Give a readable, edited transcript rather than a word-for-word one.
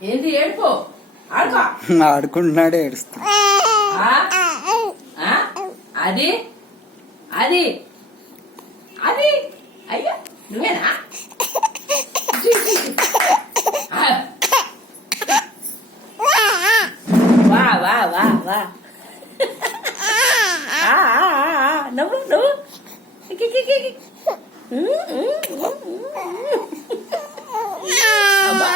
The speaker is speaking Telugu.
ఏంది ఏడుపు? ఆడుకో. ఆడుకుంటున్నాడే ఏడుస్తా. అది అది అది అయ్యో నువ్వేనా? వా వా వా వా నువ్వు నువ్వు అబ్బా